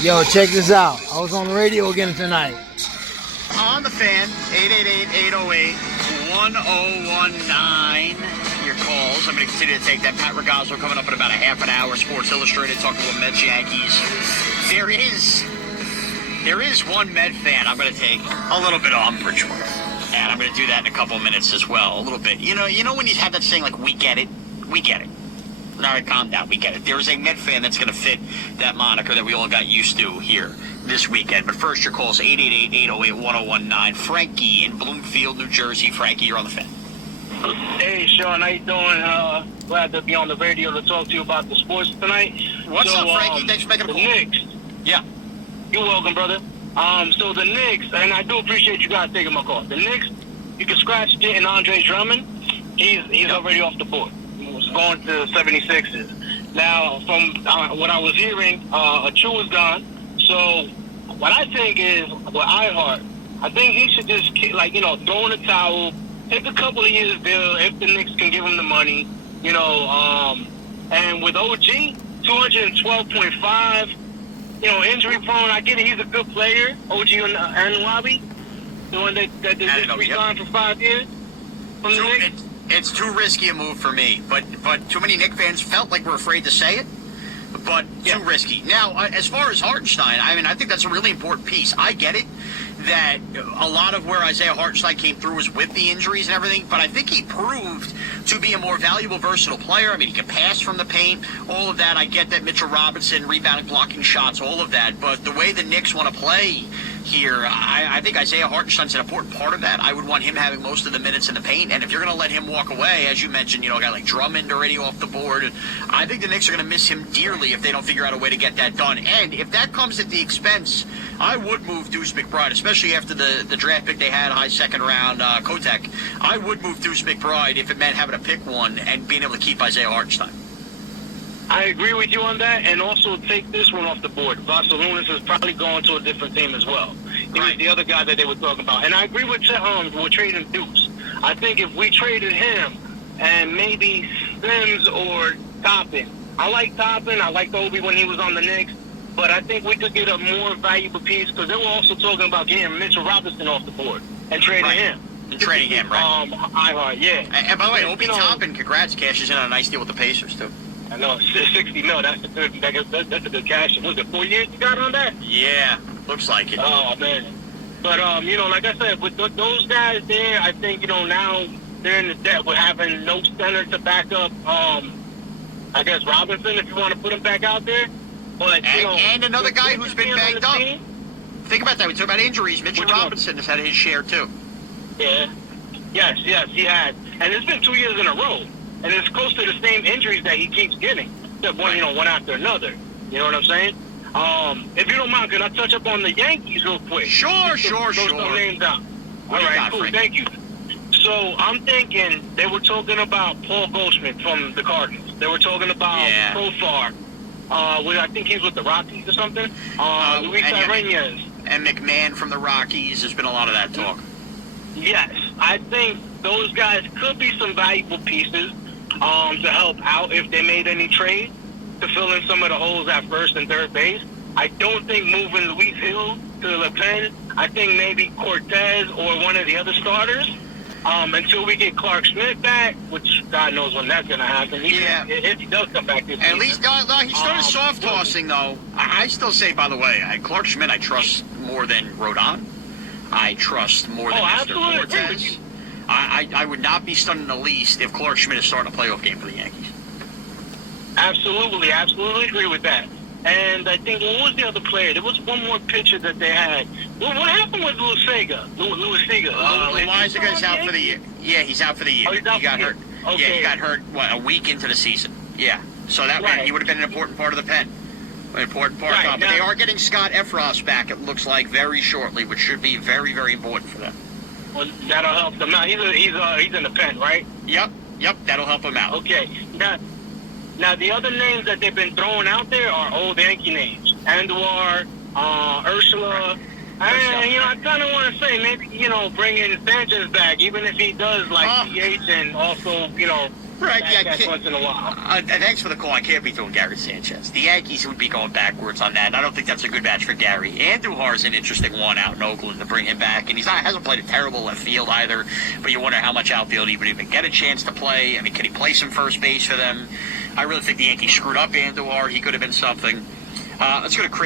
Yo, check this out. I was on the radio again tonight. On the fan, 888-808-1019. Your calls. I'm going to continue to take that. Pat Ragazzo coming up in about a half an hour. Sports Illustrated talking about Mets Yankees. There is one Met fan I'm going to take a little bit of umbrage with. And I'm going to do that in a couple of minutes as well. A little bit. You know when you have that saying like, we get it? We get it. All right, calm down. We get it. There is a Met fan that's going to fit that moniker that we all got used to here this weekend. But first, your calls, 888-808-1019. Frankie in Bloomfield, New Jersey. Frankie, you're on the fan. Hey, Sean, how you doing? Glad to be on the radio to talk to you about the sports tonight. What's up, Frankie? Thanks for making a call. The Knicks. Yeah. You're welcome, brother. So the Knicks, and I do appreciate you guys taking my call. The Knicks, you can scratch getting Andre Drummond. He's already off the board. He's going to 76ers. Now, from what I was hearing, Achua is gone. So what I think is, with iHeart, I think he should just, throw in the towel, take a couple of years deal if the Knicks can give him the money, and with OG, 212.5, injury prone. I get it, he's a good player, OG Anunoby, the one that just re-signed for 5 years from the Knicks. It's too risky a move for me, but too many Knicks fans felt like we're afraid to say it. But too risky. Now, as far as Hartenstein, I think that's a really important piece. I get it that a lot of where Isaiah Hartenstein came through was with the injuries and everything, but I think he proved to be a more valuable, versatile player. I mean, he can pass from the paint, all of that. I get that Mitchell Robinson, rebounding, blocking shots, all of that. But the way the Knicks want to play here, I think Isaiah Hartenstein's an important part of that. I would want him having most of the minutes in the paint, and if you're going to let him walk away, as you mentioned, a guy like Drummond already off the board, I think the Knicks are going to miss him dearly if they don't figure out a way to get that done. And if that comes at the expense, I would move Deuce McBride, especially after the draft pick they had, high second round, Kotek. I would move Deuce McBride if it meant having to pick one and being able to keep Isaiah Hartenstein. I agree with you on that, and also take this one off the board. Vassiliunas is probably going to a different team as well. He was the other guy that they were talking about. And I agree with trading Deuce. I think if we traded him and maybe Sims or Toppin. I like Toppin. I liked Obi when he was on the Knicks. But I think we could get a more valuable piece because they were also talking about getting Mitchell Robinson off the board and trading him. And trading him, right? Yeah. And by the way, Obi Toppin, congrats, cashes in on a nice deal with the Pacers, too. I know, 60 mil. That's a good cash. Was it 4 years you got on that? Yeah, looks like it. Oh, man. But, like I said, with those guys there, I think, now they're in the debt with having no center to back up, I guess, Robinson, if you want to put him back out there. But, and another guy who's been banged up. Think about that. We talk about injuries. Mitchell Robinson has had his share, too. Yeah. Yes, he has. And it's been 2 years in a row. And it's close to the same injuries that he keeps getting, except one after another. You know what I'm saying? If you don't mind, can I touch up on the Yankees real quick? Sure. Throw some names out. All right, cool. Thank you. So I'm thinking they were talking about Paul Goldschmidt from the Cardinals. They were talking about Profar. I think he's with the Rockies or something. Luis Arenas. And McMahon from the Rockies. There's been a lot of that talk. Yes, I think those guys could be some valuable pieces to help out if they made any trade to fill in some of the holes at first and third base. I don't think moving Luis Hill to Le Pen. I think maybe Cortez or one of the other starters until we get Clark Schmidt back, which God knows when that's going to happen. If he does come back this season. At least he started soft tossing, though. I still say, by the way, Clark Schmidt I trust more than Rodon. I trust more than Mr. Cortez. I would not be stunned in the least if Clark Schmidt is starting a playoff game for the Yankees. Absolutely agree with that. And I think, what was the other player? There was one more pitcher that they had. Well, what happened with Louis Sega? Loizaga out for the year. Yeah, he's out for the year. Oh, he got hurt. Okay. Yeah, he got hurt, a week into the season. Yeah. So that way he would have been an important part of the pen. An important part. But they are getting Scott Efros back, it looks like, very shortly, which should be very, very important for them. Well, that'll help them out. He's in the pen, right? Yep, that'll help him out. Okay. Now the other names that they've been throwing out there are old Yankee names. Andujar, Ursula. I kind of want to say maybe, bring in Sanchez back, even if he does DH and also, Right, yeah, catch once in a while. thanks for the call. I can't be throwing Gary Sanchez. The Yankees would be going backwards on that. And I don't think that's a good match for Gary. Andujar's an interesting one out in Oakland to bring him back, and hasn't played a terrible left field either. But you wonder how much outfield he would even get a chance to play. I mean, can he play some first base for them? I really think the Yankees screwed up Andujar. He could have been something. Let's go to Chris.